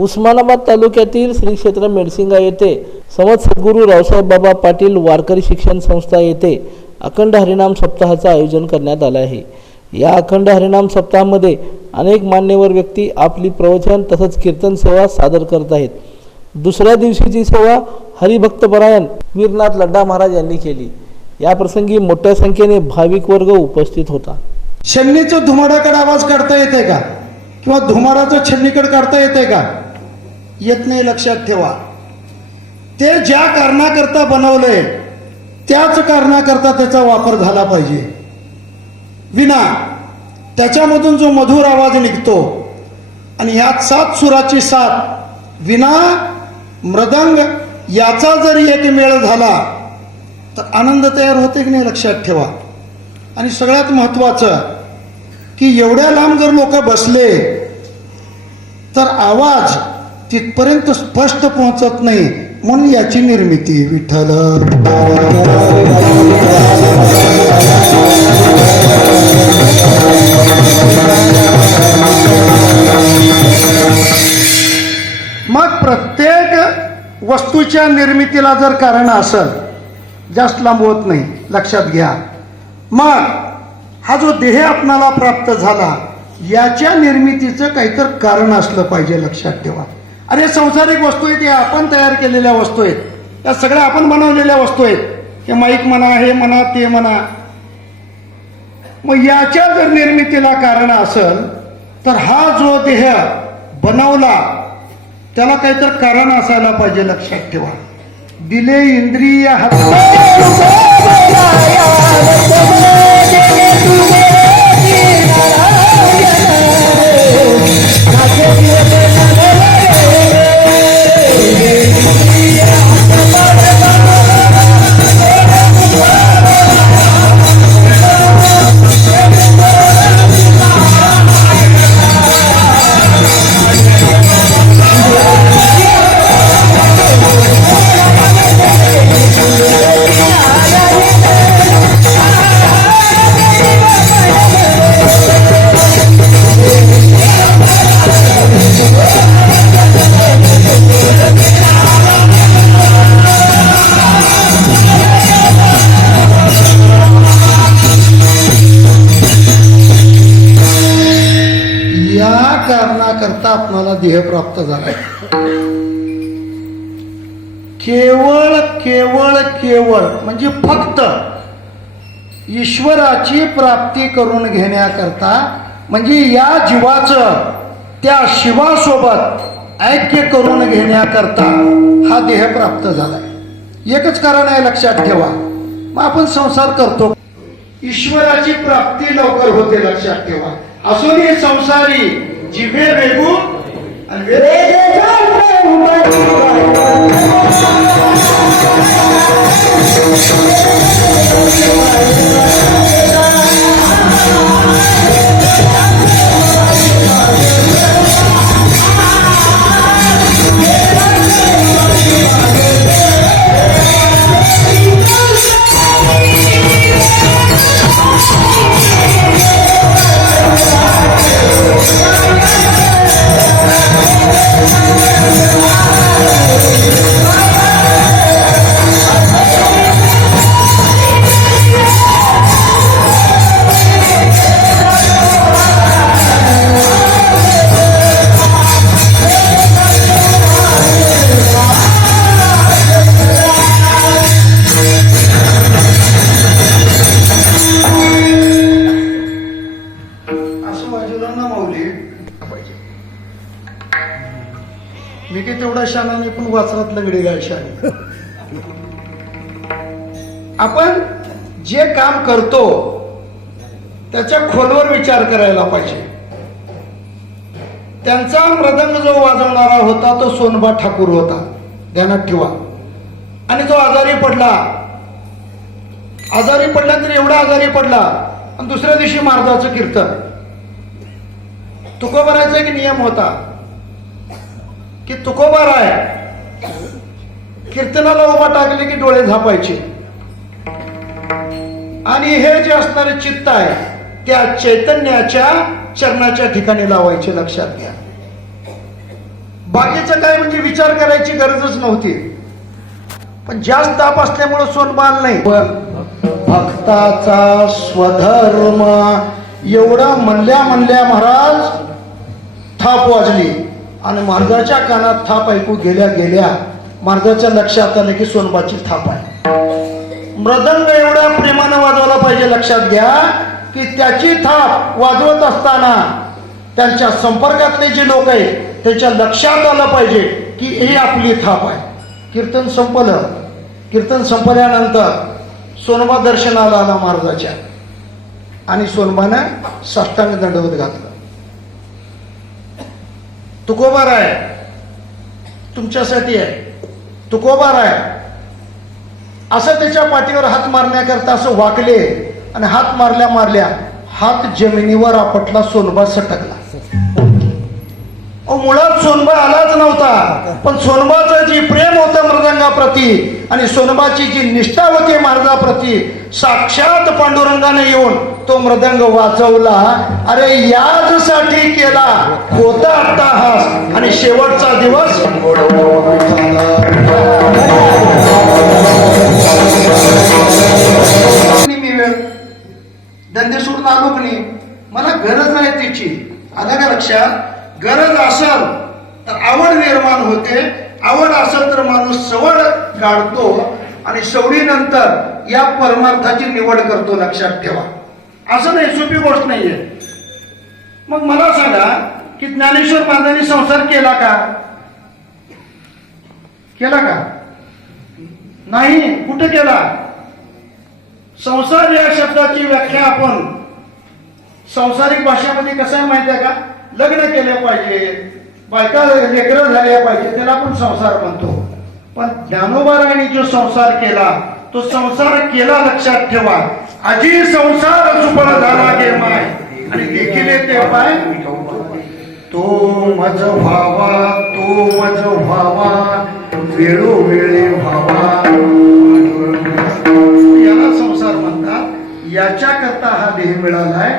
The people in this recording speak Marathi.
उस्मानाबाद तालुक्यातील श्री क्षेत्र मेडसिंगा येथे समज सद्गुरू रावसाहेब बाबा पाटील वारकरी शिक्षण संस्था येथे अखंड हरिनाम सप्ताहाचं आयोजन करण्यात आलं आहे. या अखंड हरिनाम सप्ताहामध्ये अनेक मान्यवर व्यक्ती आपली प्रवचन तसंच कीर्तन सेवा सादर करत आहेत. दुसऱ्या दिवशीची सेवा हरिभक्तपरायण वीरनाथ लड्डा महाराज यांनी केली. या प्रसंगी मोठ्या संख्येने भाविक वर्ग उपस्थित होता. छन्नीचं धुमाडाकडे आवाज काढता येते का? किंवा धुमाडाचं छन्नीकडे काढता येते का? येत नाही लक्षात ठेवा. ते ज्या कारणाकरता बनवलंय त्याच कारणाकरता त्याचा वापर झाला पाहिजे. विना. त्याच्यामधून जो मधुर आवाज निघतो आणि ह्यात सात सुराची साथ विना मृदंग याचा जरी एक मेळ झाला तर आनंद तयार होते की नाही लक्षात ठेवा. आणि सगळ्यात महत्त्वाचं की एवढ्या लांब जर लोक बसले तर आवाज तिथपर्यंत स्पष्ट पोहोचत नाही. म्हणून याची निर्मिती विठ्ठल मग प्रत्येक वस्तूच्या निर्मितीला जर कारण असेल जास्त लांब होत नाही लक्षात घ्या. मग हा जो देह आपणाला प्राप्त झाला याच्या निर्मितीचं काहीतरी कारण असलं पाहिजे लक्षात ठेवा. अरे संसारिक वस्तू आहेत या आपण तयार केलेल्या वस्तू आहेत. या सगळ्या आपण बनवलेल्या वस्तू आहेत. हे माईक म्हणा हे म्हणा ते म्हणा. मग याच्या जर निर्मितीला कारण असेल तर हा जो देह बनवला त्याला काहीतरी कारण असायला पाहिजे लक्षात ठेवा. दिले इंद्रिय हात या कारणाकरता आपणाला देह प्राप्त झालाय. केवळ केवळ केवळ म्हणजे फक्त ईश्वराची प्राप्ती करून घेण्याकरता म्हणजे या जीवाचं त्या शिवासोबत ऐक्य करून घेण्याकरता हा देह प्राप्त झालाय. एकच कारण आहे लक्षात ठेवा. मग आपण संसार करतो. ईश्वराची प्राप्ती लवकर होते लक्षात ठेवा. असून हे संसारी जिभे वेगू आणि मी काही तेवढा शाना नाही पण वाचनात लंगडी गाय शान. आपण जे काम करतो त्याच्या खोलवर विचार करायला पाहिजे. त्यांचा मृदंग जो वाजवणारा होता तो सोनबा ठाकूर होता. ध्यानात ठेवा. आणि जो आजारी पडला आजारी पडला तर एवढा आजारी पडला आणि दुसऱ्या दिवशी महाराजाचं कीर्तन. तुकोबराचा एक नियम होता. की तुकोबार आहे. कीर्तनाला उभा टाकले की डोळे झापायचे. आणि हे जे असणारे चित्त आहे त्या चैतन्याच्या चरणाच्या ठिकाणी लावायचे लक्षात घ्या. बाकीचं काय म्हणजे विचार करायची गरजच नव्हती. पण जास्त ताप असल्यामुळे सोनबाल नाही. भक्ताचा स्वधर्म एवढा म्हणल्या म्हणल्या महाराज थाप वाजली. आणि महाराजाच्या कानात थाप ऐकू गेल्या गेल्या मार्गाच्या लक्षात आलं की सोनबाची थाप आहे. मृदंग एवढ्या प्रेमानं वाजवला पाहिजे लक्षात घ्या की त्याची थाप वाजवत असताना त्यांच्या संपर्कातले जे लोक आहेत त्यांच्या लक्षात आलं पाहिजे की ही आपली थाप आहे. कीर्तन संपलं. कीर्तन संपल्यानंतर सोनबा दर्शनाला आला महाराजाच्या आणि सोनबानं साष्टांग दंडवत घातलं. तुकोबार आहे तुमच्यासाठी आहे. तुकोबार आहे असं त्याच्या पाठीवर हात मारण्याकरता असं वाकले आणि हात मारल्या मारल्या हात जमिनीवर आपटला सोनबा सटकला. मुळात सोनबा आलाच नव्हता. पण सोनबाचं जी प्रेम होतं मृदंगाप्रती आणि सोनबाची जी निष्ठा होती महाराजाप्रती साक्षात पांडुरंगाने येऊन तो मृदंग वाजवला अरे याचसाठी केला होता अट्टाहास आणि शेवटचा दिवस मी वेळ धंदे सोडून आलो मला गरज नाही तिची. आलं का लक्षात? गरज असल तर आवड निर्माण होते. आवड असेल तर माणूस सवड काढतो आणि सवडीनंतर या परमार्थाची निवड करतो लक्षात ठेवा. असं नाही सोपी गोष्ट नाहीये. मग मला सांगा की ज्ञानेश्वर महाराजांनी संसार केला का? केला का? नाही कुठे केला? संसार या शब्दाची व्याख्या आपण संसारिक भाषेमध्ये कसं आहे माहिती आहे का? लग्न केले पाहिजे बायका लेकरं झाल्या पाहिजे त्याला आपण संसार म्हणतो. पण ज्ञानोबारांनी जो संसार केला तो संसार केला लक्षात ठेवा. आजी संसार सुपळ झाला गे माय. आणि देखील ते पाय. तो मज व्हावा तो मज व्हावा वेळोवेळी व्हावा. याला संसार म्हणतात. याच्या करता हा देह मिळालाय.